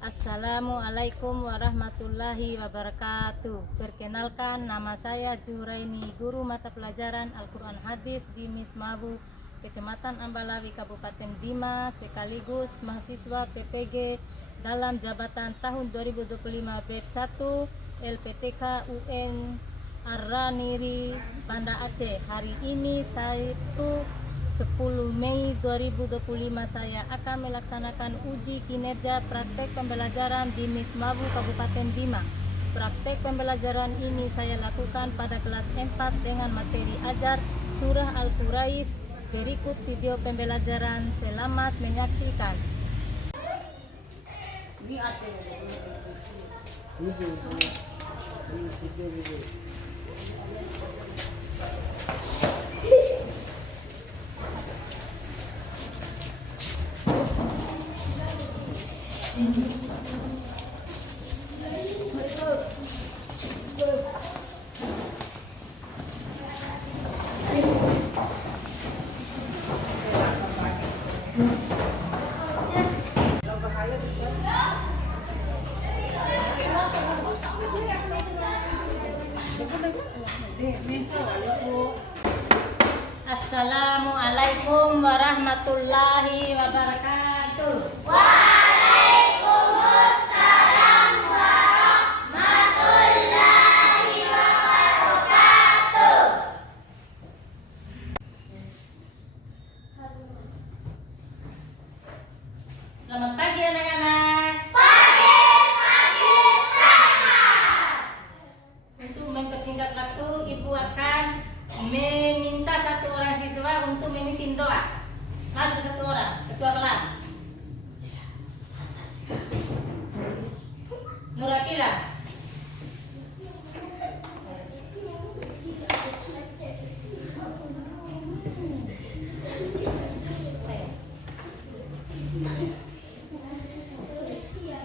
Assalamualaikum warahmatullahi wabarakatuh. Perkenalkan, nama saya Juraini, guru mata pelajaran Al-Quran Hadis di Mismabu, Kecamatan Ambalawi, Kabupaten Bima, sekaligus mahasiswa PPG dalam jabatan tahun 2025 batch 1 LPTK UN Ar-Raniri, Banda Aceh. Hari ini Sabtu 10 Mei 2025 saya akan melaksanakan uji kinerja praktek pembelajaran di Mismabu Kabupaten Bima. Praktek pembelajaran ini saya lakukan pada kelas 4 dengan materi ajar Surah Al-Quraish. Berikut video pembelajaran, selamat menyaksikan. Assalamualaikum warahmatullahi wabarakatuh. Waalaikumsalam warahmatullahi wabarakatuh. Selamat pagi anak-anak. Pagi sehat. Untuk mempersingkat waktu, Ibu akan meminta satu orang siswa untuk memimpin doa. Lalu satu orang, ketua kelas. Nurakila.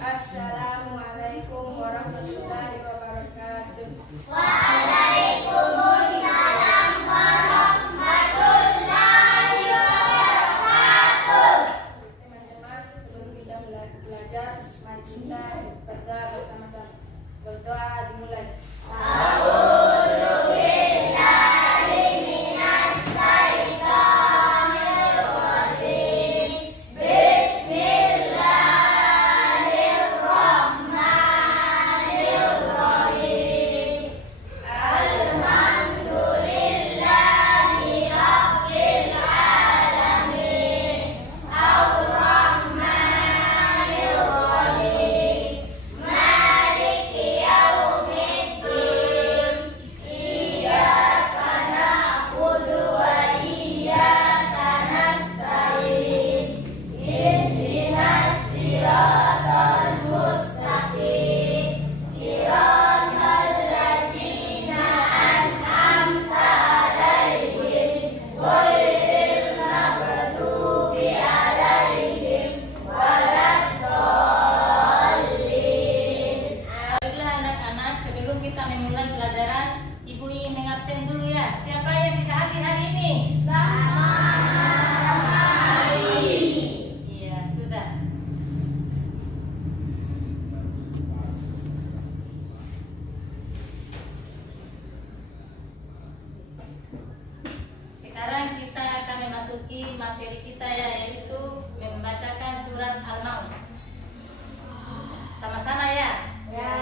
Assalamualaikum warahmatullahi wabarakatuh. Waalaikumsalam warahmatullahi wabarakatuh. Teman-teman, sebelum kita belajar, mari kita berdoa bersama-sama. Berdoa dimulai. Materi kita yaitu membacakan surat Al-Maun. Sama-sama ya? Ya.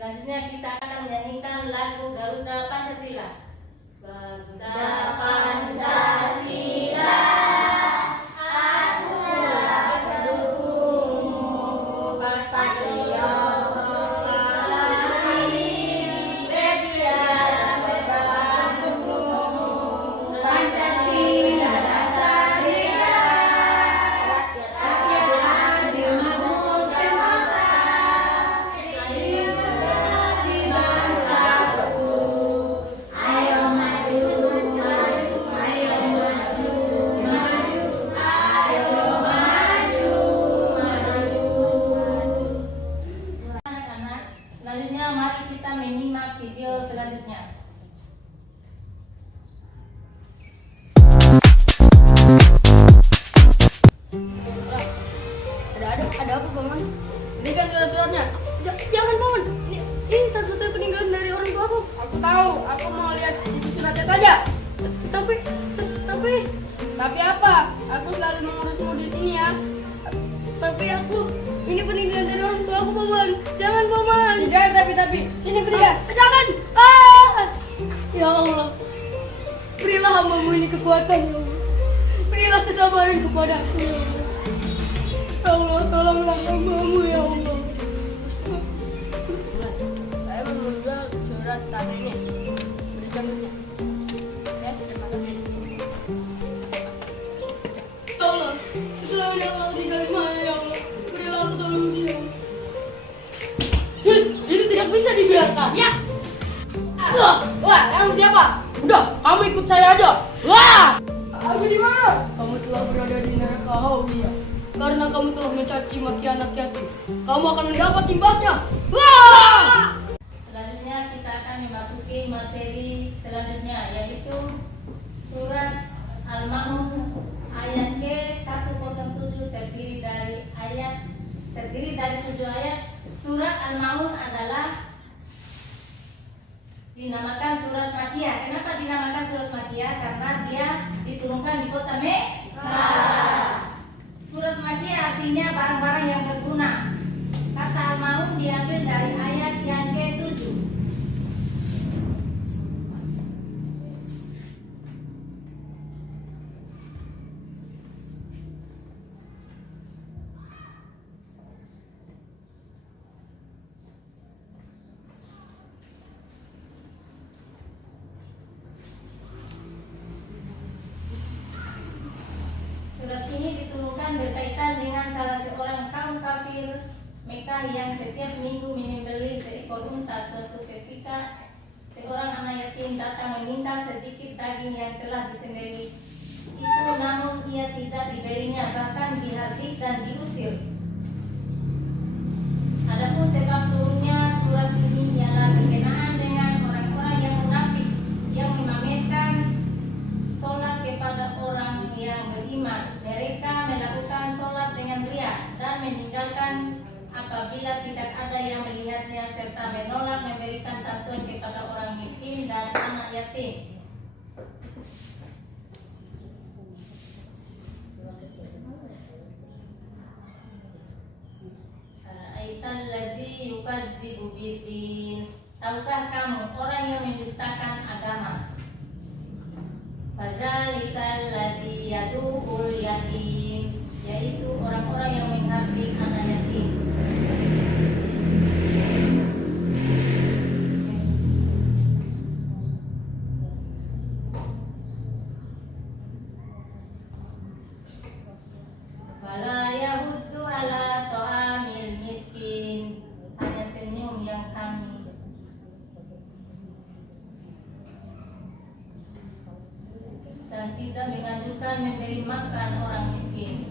Selanjutnya kita akan menyanyikan lagu Garuda Pancasila. Bangsa Pancasila, aku mendukungmu. Patriot proklamasi, setia membantu. Pancasila dasar negara, rakyat adil makmur sentosa. Ayo di bersatu, ayo maju, maju, ayo maju, maju, ayo maju, maju. Anak-anak, selanjutnya mari kita menyimak video selanjutnya. Ada apa paman? Ini kan surat-suratnya. Jangan paman. Ini satu-satunya peninggalan dari orang tuaku. Aku tahu. Aku mau lihat isi suratnya saja. Tapi apa? Aku selalu mengurusmu di sini ya. Tapi ini peninggalan dari orang tuaku paman. Jangan paman. Jangan tapi. Sini berikan. Jangan. Ya Allah. Berilah hambamu ini kekuatan ya Allah. Berilah kesabaran kepadaku ya Allah. Ya Allah, tolonglah hambamu ya Allah. Saya menjual surat tanah ini. Berikan saja. Ya, terima kasih. Ya Allah, selalu kau tinggal di mana ya Allah. Berilah aku solusi ya Allah. Ini tidak bisa dibiarkan. Ya. Wah, kamu siapa? Udah, kamu ikut saya aja. Wah. Aku di mana? Kamu telah berada di neraka Hawiyah. Karena kamu telah mencaci maki anak yatim, kamu akan mendapat imbasnya. Wah! Selanjutnya kita akan memasuki materi selanjutnya, yaitu surat Al-Ma'un ayat ke-107 terdiri dari 7 ayat. Surat Al-Ma'un adalah dinamakan surat Makkiyah. Kenapa dinamakan surat Makkiyah? Karena dia diturunkan di kota Mekkah. Surat Makkiyah artinya barang-barang yang berguna. Kata Al-Ma'un diambil dari ayat yang ke-7. Surat ini diturunkan berkaitan dengan salah seorang kaum kafir Mekah yang setiap minggu menyembelih seekor unta. Suatu ketika seorang anak yatim datang meminta sedikit daging yang telah disembelih itu, namun ia tidak diberinya, bahkan dihardik dan diusir. Adapun sebab turunnya surat ini ialah berkenaan dengan orang-orang yang munafik yang memamerkan sholat kepada orang yang beriman. Mereka melakukan sholat dengan riya dan meninggalkan apabila tidak ada yang melihatnya, serta menolak memberikan bantuan kepada orang miskin dan anak yatim. Aitallazi yukadzibu biddin. Tahukah kamu orang yang mendustakan agama? Fadzalikal ladzi yadul yatim, yaitu orang-orang yang menghardik anak yatim. Wala yahuddu ala ta'amil miskin, hanya senyum yang kami. Dan tidak menganjurkan memberi makan orang miskin.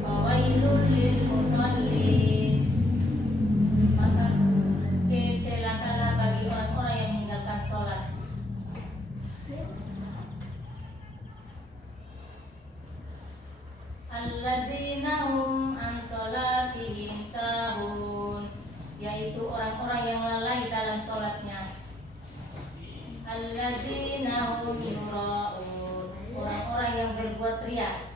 Fawailul lil musallin, maka kecelakalah bagi orang-orang yang meninggalkan sholat. Allazina hum an sholatihim sahun, yaitu orang-orang yang lalai dalam sholatnya. Allazina hum yura'un, orang-orang yang berbuat riya.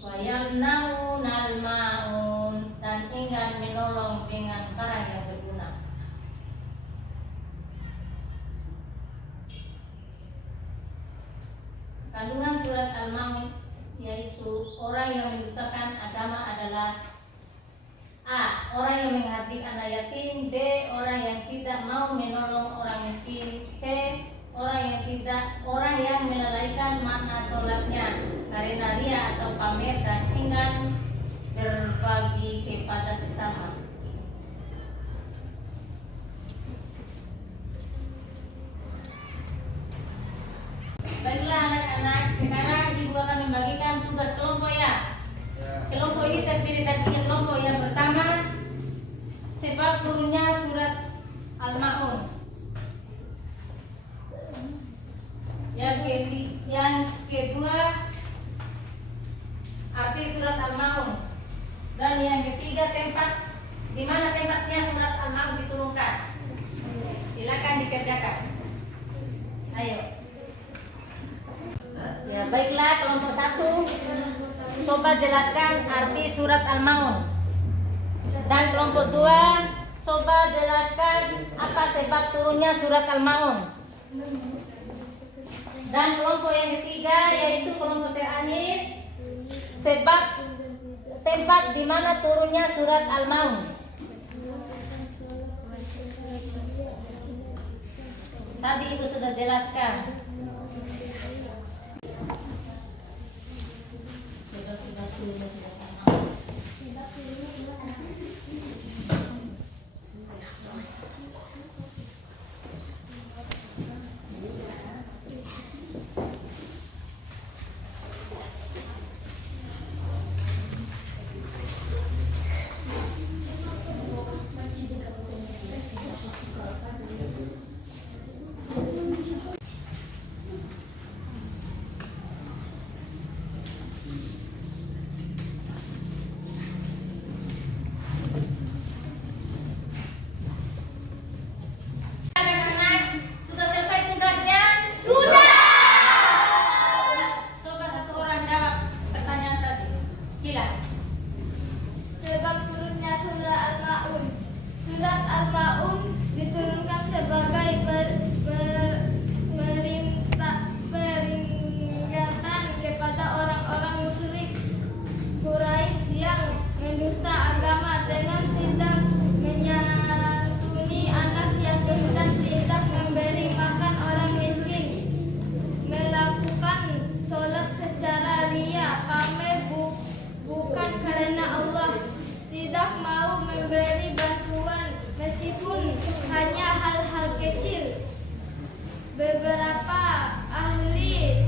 Wa yamna'unal ma'un, dan enggan menolong dengan barang yang berguna. Kandungan surat Al-Maun yaitu orang yang mendustakan agama adalah A. Orang yang menghardik anak yatim. B. Orang yang tidak mau menolong orang miskin. C. Orang yang melalaikan makna sholatnya karena ria atau pamer dan enggan berbagi kepada sesama. Baiklah anak-anak, sekarang ibu akan membagikan tugas kelompok ya. Kelompok ini terdiri dari 3 kelompok. Yang pertama, sebab turunnya surat Al-Maun. Yang kedua, arti surat Al-Maun. Dan yang ketiga, di mana tempatnya surat Al-Maun diturunkan. Silakan dikerjakan. Ayo. Ya, baiklah kelompok 1, coba jelaskan arti surat Al-Maun. Dan kelompok 2, coba jelaskan apa sebab turunnya surat Al-Maun. Dan kelompok yang ketiga, yaitu kelompok terakhir, sebab tempat di mana turunnya surat Al-Maun. Tadi ibu sudah jelaskan. Beberapa ahli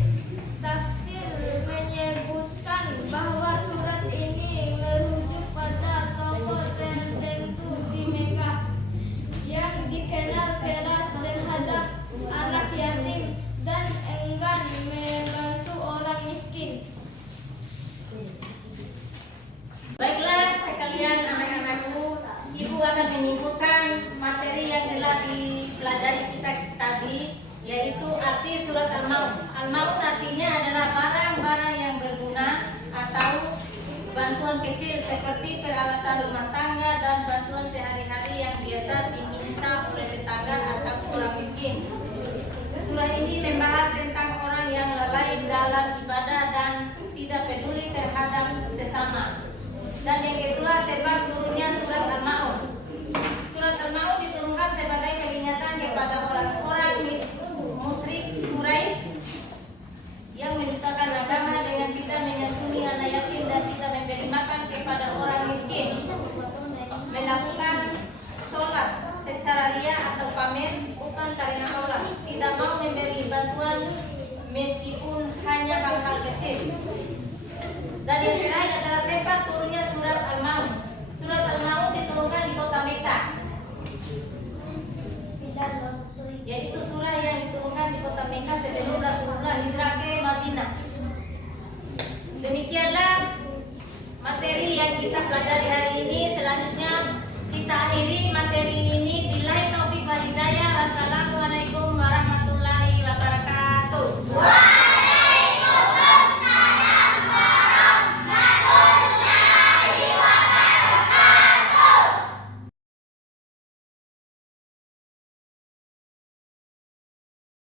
tafsir menyebutkan bahwa surat ini merujuk pada tokoh tertentu di Mekah yang dikenal keras terhadap anak yatim dan enggan membantu orang miskin. Baiklah sekalian anak-anakku, ibu akan menyimpulkan materi yang telah dipelajari kita tadi, yaitu arti surat Al-Maun. Al-Maun artinya adalah barang-barang yang berguna atau bantuan kecil seperti peralatan rumah tangga dan bantuan sehari-hari yang biasa diminta oleh tetangga atau orang miskin. Surah ini membahas tentang orang yang lalai dalam ibadah dan tidak peduli terhadap sesama. Dan yang kedua, sebab turunnya surat Al-Maun. Surat Al-Maun diturunkan sebagai peringatan kepada orang-orang musyrik Quraisy yang mendustakan agama dengan tidak menyantuni anak yatim dan tidak memberi makan kepada orang miskin, melakukan sholat secara ria atau pamer bukan karena Allah, tidak mau memberi bantuan meskipun hanya hal-hal kecil. Dan yang terakhir adalah tempat turunnya surat Al-Maun. Surat Al-Maun diturunkan di kota Mekah, yaitu surah yang diturunkan di kota Mekah sebelum Rasulullah hijrah ke Madinah. Demikianlah materi yang kita pelajari hari ini. Selanjutnya kita akhiri materi ini. Billahi taufiq wal hidayah. Wassalamualaikum